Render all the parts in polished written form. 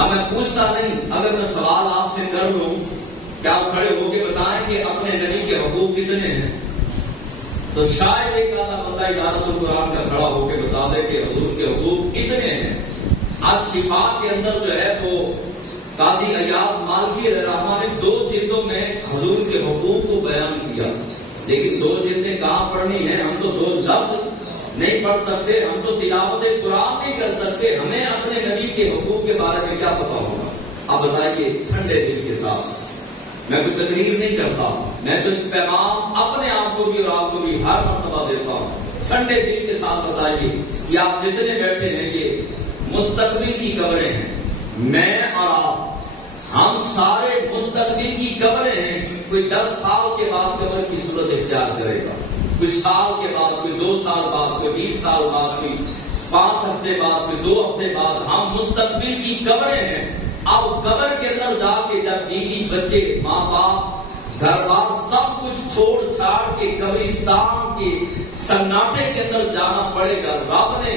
اب میں پوچھتا نہیں، اگر میں سوال آپ سے کر لوں کہ آپ کھڑے ہو کے بتائیں کہ اپنے نبی کے حقوق کتنے ہیں، تو شاید ایک آدھا بندہ ادارت القرآن کا کھڑا ہو کے بتا دے کہ حضور کے حقوق کتنے ہیں۔ آج شفا کے اندر جو ہے وہ قاضی ایاز مالکی رحمہ نے 2 جلدوں میں حضور کے حقوق کو بیان کیا، لیکن 2 جلدیں کہاں پڑھنی ہیں؟ ہم تو 2 لفظ نہیں پڑھ سکتے، ہم تو تلاوت قرآن نہیں کر سکتے، ہمیں اپنے نبی کے حقوق کے بارے میں کیا پتا ہوگا؟ آپ بتائیے ٹھنڈے دل کے ساتھ۔ میں کوئی تقریر نہیں کرتا، میں تو پیغام اپنے آپ کو بھی اور آپ کو بھی ہر مرتبہ دیتا ہوں۔ ٹھنڈے دل کے ساتھ بتائیے کہ آپ جتنے بیٹھے ہیں یہ مستقبل کی قبریں ہیں، میں اور آپ ہم سارے مستقبل کی قبریں ہیں۔ کوئی 10 سال کے بعد قبر کی صورت اختیار کرے گا، کوئی سال کے بعد، کوئی 2 سال بعد، کوئی 20 سال بعد، کوئی 5 ہفتے بعد، کوئی 2 ہفتے بعد، ہم مستقبل کی قبریں ہیں۔ اب قبر کے اندر جا کے جب بیوی بچے ماں باپ گھر بار سب کچھ چھوڑ چھاڑ کے قبرستان کے سناٹے کے اندر جانا پڑے گا۔ رب نے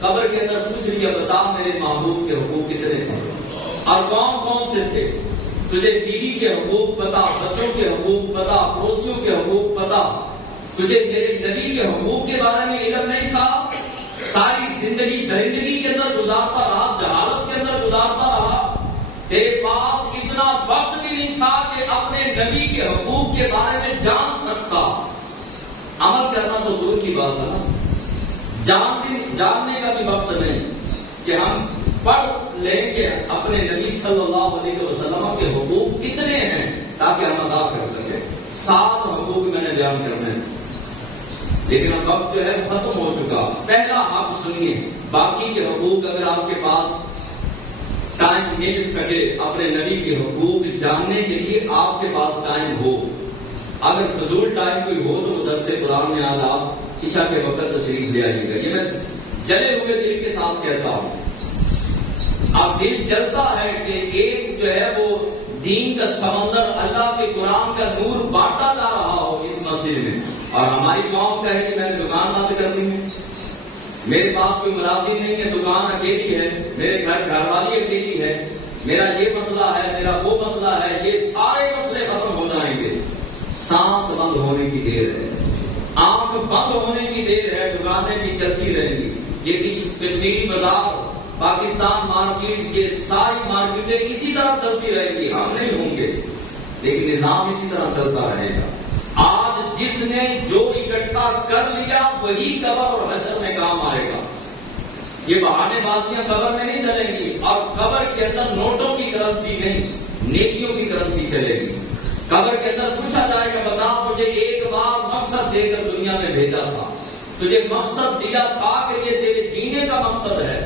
قبر کے اندر پوچھ لیا، بتا میرے محبوب کے حقوق کتنے تھے اور کون کون سے تھے؟ تجھے بیوی کے حقوق پتا، بچوں کے حقوق پتا، پڑوسیوں کے حقوق پتا، تجھے میرے نبی کے حقوق کے بارے میں علم نہیں تھا؟ ساری زندگی درندگی کے اندر گزارتا رہا، جہالت کے اندر گزارتا رہا، تیرے پاس اتنا وقت بھی نہیں تھا کہ اپنے نبی کے حقوق کے بارے میں جان سکتا۔ عمل کرنا تو دور کی بات ہے، جاننے کا بھی وقت نہیں کہ ہم پڑھ لیں گے اپنے نبی صلی اللہ علیہ وسلم کے حقوق کتنے ہیں تاکہ ہم ادا کر سکیں۔ 7 حقوق میں نے بیان کرنے ہیں، لیکن اب وقت جو ہے ختم ہو چکا۔ پہلا حق سنیے، باقی کے حقوق اگر آپ کے پاس ٹائم مل سکے اپنے نبی کے حقوق جاننے کے لیے، آپ کے پاس ٹائم ہو، اگر فضول ٹائم کوئی ہو تو درس قرآن میں آج آپ عشاء کے وقت تشریف لے آئیے گا۔ یہ میں جلے ہوئے دل کے ساتھ کہتا ہوں۔ اب دل چلتا ہے کہ ایک جو ہے وہ دین کا سمندر، اللہ کے قرآن کا نور بانٹا جا رہا ہو اس مسجد میں، اور ہماری قوم کہے کہ میں نے دکان بند کر دی ہے، میرے پاس کوئی ملازم نہیں ہے، دکان اکیلی ہے، میرے گھر والی اکیلی ہے، میرا یہ مسئلہ ہے، میرا وہ مسئلہ ہے، یہ سارے مسئلے ختم ہو جائیں گے۔ سانس بند ہونے کی دیر ہے، آنکھ بند ہونے کی دیر ہے، دکانیں بھی چلتی رہیں گی۔ یہ کشمیری بازار، پاکستان مارکیٹ، یہ ساری مارکیٹیں اسی طرح چلتی رہیں گی، ہم نہیں ہوں گے، لیکن نظام اسی طرح چلتا رہے گا۔ آج جس نے جو اکٹھا کر لیا وہی قبر اور حشر میں کام آئے گا۔ یہ بہانے بازیاں قبر میں نہیں چلیں گی، اور قبر کے اندر نوٹوں کی کرنسی نہیں، نیکیوں کی کرنسی چلے گی۔ قبر کے اندر پوچھا جائے گا، بتا تجھے ایک بار مقصد دے کر دنیا میں بھیجا تھا، تجھے مقصد دیا تھا کہ یہ تیرے جینے کا مقصد ہے،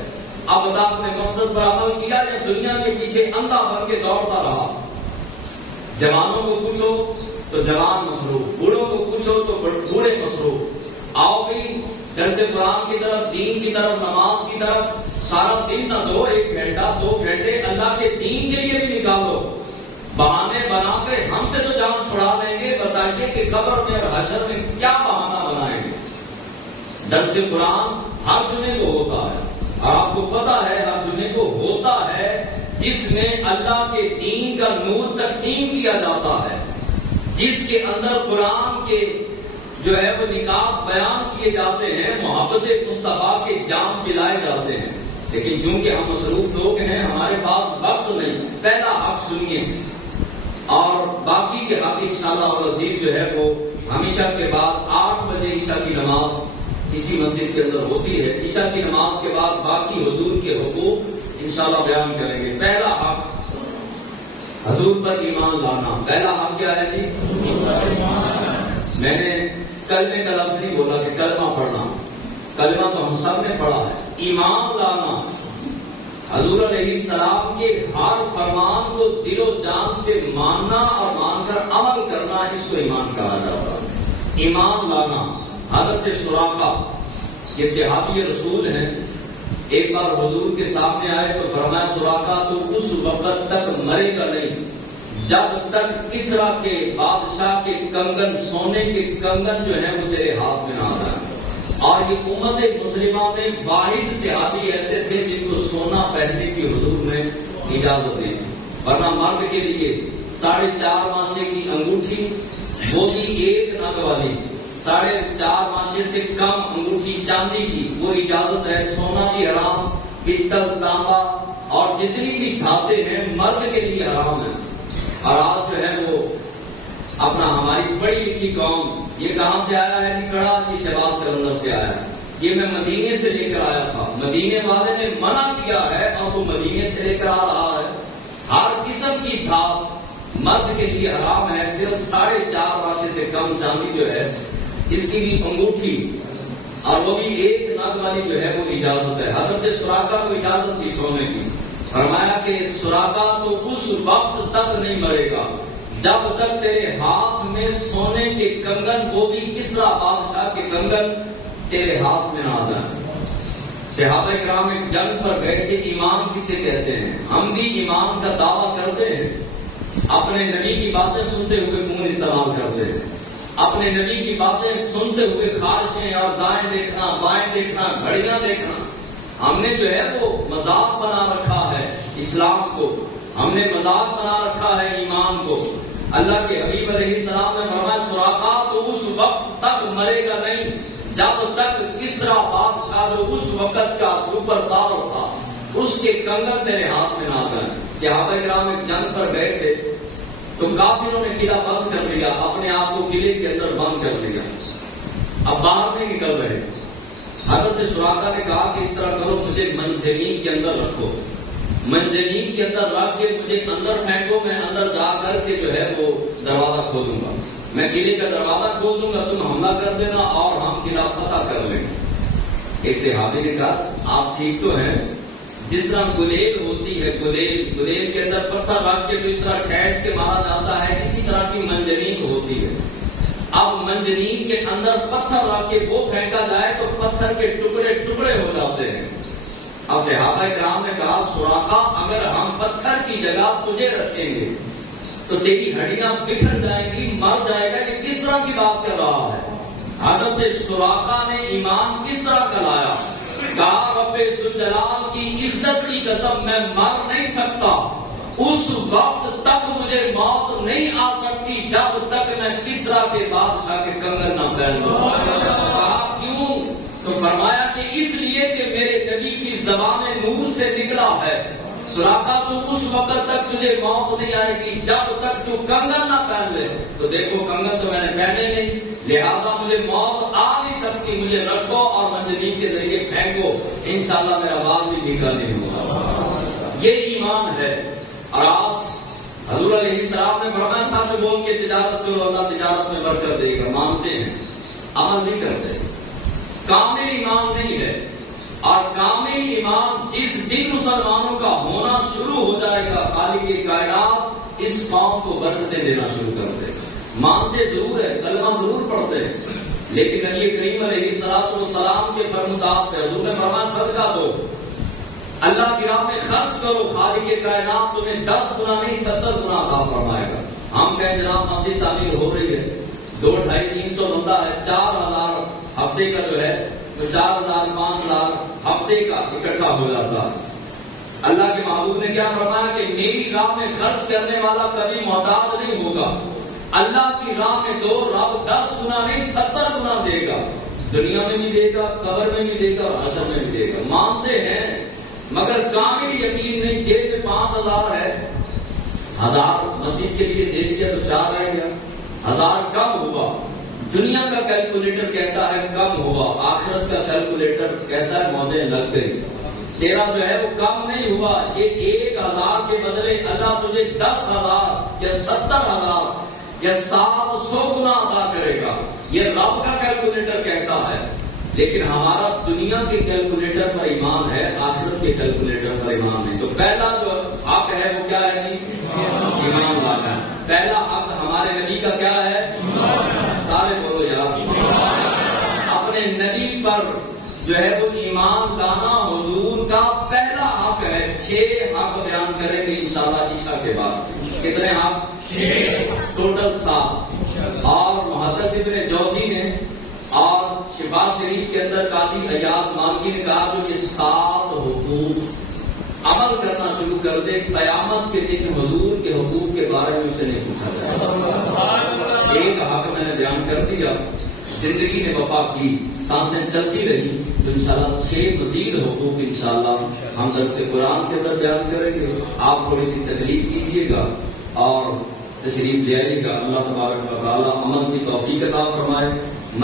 اب بتا اپنے مقصد پر عمل کیا یا دنیا کے پیچھے اندھا بن کے دوڑتا رہا؟ جوانوں کو پوچھو تو جوان مصروف، بوڑھوں کو پوچھو تو بوڑھے مصروف۔ آؤ بھی درس قرآن کی طرف، دین کی طرف، نماز کی طرف سارا دن نہ دو، 1 گھنٹہ 2 گھنٹے اللہ کے دین کے لیے بھی نکالو۔ بہانے بنا کے ہم سے تو جان چھڑا دیں گے، بتائیے کہ قبر میں اور حشر میں کیا بہانہ بنائیں گے؟ درس قرآن ہر جمعے کو ہوتا ہے، اور آپ کو پتا ہے ہر جمعے کو ہوتا ہے جس میں اللہ کے دین کا نور تقسیم کیا جاتا ہے، جس کے اندر قرآن کے جو ہے وہ نکات بیان کیے جاتے ہیں، محبت مصطفیٰ کے جام پلائے جاتے ہیں۔ لیکن چونکہ ہم مصروف لوگ ہیں، ہمارے پاس وقت نہیں۔ پہلا حق سنیے، اور باقی کے حق انشاءاللہ اور عزیز جو ہے وہ ہمیشہ کے بعد 8 بجے عشاء کی نماز اسی مسجد کے اندر ہوتی ہے۔ عشاء کی نماز کے بعد باقی حضور کے حقوق انشاءاللہ بیان کریں گے۔ پہلا حق حضور پر ایمان لانا۔ پہلا حق کیا ہے جی؟ میں نے کلمے کا لفظ نہیں بولا کہ کلمہ پڑھنا، کلمہ تو ہم سب نے پڑھا ہے۔ ایمان لانا، حضور علیہ السلام کے ہر فرمان کو دل و جان سے ماننا اور مان کر عمل کرنا، اس کو ایمان کہا جاتا ہے۔ ایمان لانا۔ حضرت سراقہ یہ صحابی رسول ہیں، ایک بار حضور کے سامنے آئے تو فرمایا سراقہ تو اس وقت تک مرے گا نہیں جب تک کسرا کے بادشاہ کے کنگن، سونے کے کنگن جو ہیں وہ تیرے ہاتھ میں نہ آ جائیں۔ اور یہ امت مسلمہ میں واحد صحابی ایسے تھے جن کو سونا پہننے کی حضور نے اجازت دی تھی، ورنہ مرد کے لیے 4.5 ماشے کی انگوٹھی، وہ بھی 1 نگ والی، 4.5 ماشے سے کم انگوٹھی چاندی کی، وہ اجازت ہے۔ سونا بھی حرام، پتل، تانبا اور جتنی بھی دھاتیں ہیں مرد کے لیے حرام ہے۔ اور آج جو ہے وہ اپنا ہماری پڑھی لکھی قوم، یہ کہاں سے آیا ہے؟ نکڑا کی شہباز قلندر سے آیا ہے۔ یہ میں مدینے سے لے کر آیا تھا، مدینے والے نے منع کیا ہے اور وہ مدینے سے لے کر آ رہا ہے۔ ہر قسم کی دھات مرد کے لیے حرام ہے، صرف 4.5 ماشے سے کم چاندی جو ہے اس کی بھی انگوٹھی اور وہ بھی 1 نگ والی جو ہے وہ اجازت ہے۔ حضرت سراقہ کو اجازت تھی سونے کی، فرمایا کہ سراقہ تو اس وقت تک نہیں مرے گا جب تک تیرے ہاتھ میں سونے کے کنگن، وہ بھی کسرا بادشاہ کے کنگن تیرے ہاتھ میں نہ آ جائیں۔ صحابہ کرام ایک جنگ پر گئے تھے، ایمان کسے کہتے ہیں؟ ہم بھی ایمان کا دعویٰ کرتے ہیں، اپنے نبی کی باتیں سنتے ہوئے منہ استعمال کرتے ہیں، اپنے نبی کی باتیں سنتے ہوئے خواہشیں اور دائیں دیکھنا، بائیں دیکھنا، گھڑیاں دیکھنا، ہم نے جو ہے وہ مذاق بنا رکھا ہے اسلام کو، ہم نے مذاق بنا رکھا ہے ایمان کو۔ اللہ کے حبیب علیہ السلام نے فرمایا سراقہ تو اس وقت تک مرے گا نہیں جب تک کسرا بادشاہ جو اس وقت کا سپر پاور تھا اس کے کنگن تیرے ہاتھ میں نہ آ گئے۔ صحابہ کرام ایک جنگ پر گئے تھے تو کافروں نے قلعہ بند کر لیا، اپنے آپ کو قلعے کے اندر بند کر لیا، اب باہر نہیں نکل رہے۔ حضرت سراقہ نے کہا کہ اس طرح کرو، مجھے منجنیق کے اندر رکھو، منجنیق کے اندر رکھ کے مجھے اندر پھینکو، میں اندر جا کر کے جو ہے وہ دروازہ کھولوں گا، میں قلعے کا دروازہ کھول دوں گا، تم حملہ کر دینا اور ہم قلعہ فتح کر لیں گے۔ ایک صحابی نے کہا آپ ٹھیک تو ہیں، جس طرح گلیل ہوتی ہے، گلیل کے اندر پتھر رکھ کے تو اس طرح کھینچ کے مارا جاتا ہے، اسی طرح کی منجنیق ہوتی ہے۔ اب منجنیق کے اندر پتھر رکھ کے وہ پھینکا جائے تو پتھر کے ٹکڑے ٹکڑے ہو جاتے ہیں۔ اب صحابہ کرام نے کہا سراقہ اگر ہم پتھر کی جگہ تجھے رکھیں گے تو تیری ہڈیاں بکھر جائیں گی، مر جائے گا، یہ کس طرح کی بات کر رہا ہے؟ حضرت سراقہ نے ایمان کس طرح کا لایا؟ کہا رب ذوالجلال کی عزت کی قسم میں مر نہیں سکتا، اس وقت تک مجھے موت نہیں آ سکتی جب تک میں کسرا کے بادشاہ کے کنگن نہ پہن لوں۔ کہا کیوں؟ تو فرمایا کہ اس لیے کہ میرے نبی کی زبان نور سے نکلا ہے، سراقہ تو اس وقت تک تجھے موت نہیں آئے گی جب تک تو کنگن نہ پہن لے۔ تو دیکھو کنگن تو میں نے پہنے نہیں، لہٰذا مجھے موت آ نہیں سکتی، مجھے رکھو اور منجنیق کے ذریعے پھینکو، انشاءاللہ میرا بال بھی نکلا نہیں ہوگا۔ یہ ایمان ہے۔ اور آج حضور علیہ السلام نے فرمایا سچ بول کے تجارت کرو، اللہ تجارت میں برکت دے گا، مانتے ہیں، عمل نہیں کرتے، کامل ایمان نہیں ہے۔ اور کامل ایمان جس دن مسلمانوں کا ہونا شروع ہو جائے گا، خالق کائنات اس قوم کو برکتیں دینا شروع کر دے گا۔ مانتے ضرور ہے، کلمہ ضرور پڑھتے ہیں، لیکن نبی کریم علیہ السلام کے فرمودات پہ حضور نے فرمایا صدقہ دو، اللہ کی راہ میں خرچ کرو، خالق کائنات تمہیں 10 گنا نہیں 70 گنا عطا فرمائے گا۔ ہم کہیں جناب مسجد تعمیر ہو رہی ہے، 2، 250، 300 بندہ ہے، 4000 ہفتے کا جو ہے تو 4000، 5000 ہفتے کا اکٹھا ہو جاتا۔ اللہ کے محبوب نے کیا فرمایا کہ میری راہ میں خرچ کرنے والا کبھی محتاج نہیں ہوگا، اللہ کی راہ میں دو، رب 10 گنا نہیں 70 گنا دے گا، دنیا میں بھی دے گا، قبر میں بھی دے گا اور حشر میں بھی دے گا۔ مانتے ہیں مگر کامل یقین نہیں۔ جیب میں 5000 ہے، 1000 مسجد کے لیے دے دیا تو 4 رہ گیا، 1000 کم ہوا، دنیا کا کیلکولیٹر کہتا ہے کم ہوا، آخرت کا کیلکولیٹر کہتا ہے موجیں لگ گئی، تیرا جو ہے وہ کم نہیں ہوا، یہ 1000 کے بدلے اللہ تجھے 10,000 یا 70,000 یا 700 گنا عطا کرے گا، یہ رب کا کیلکولیٹر کہتا ہے۔ لیکن ہمارا دنیا کے کیلکولیٹر پر ایمان ہے، آخرت کے کیلکولیٹر پر ایمان نہیں۔ تو پہلا جو حق ہے وہ کیا ہے؟ ایمان لانا ہے۔ پہلا حق ہمارے نبی کا کیا ہے؟ سارے بولو یار، اپنے نبی پر جو ہے وہ ایمان لانا حضور کا پہلا حق ہے۔ 6 حق بیان کریں گے انشاءاللہ عشاء کے بعد۔ کتنے حق؟ 6، ٹوٹل 7۔ اور محدث ابن جوزی نے اور شفا شریف کے اندر قاضی ایاز مالکی نے کہا جو یہ 7 حقوق عمل کرنا شروع کر دے، قیامت کے دن حضور کے حقوق کے بارے میں اسے نہیں پوچھا جائے. ایک حق میں نے بیان کر دیا، زندگی نے وفا کی، سانسیں چلتی رہی، تو انشاءاللہ 6 مزید حقوق انشاءاللہ ہم درس قرآن کے اندر بیان کریں گے. آپ تھوڑی سی تکلیف کیجیے گا اور تشریف لے آئیے گا. اللہ تبارک و تعالیٰ عمل کی توفیق عطا فرمائے.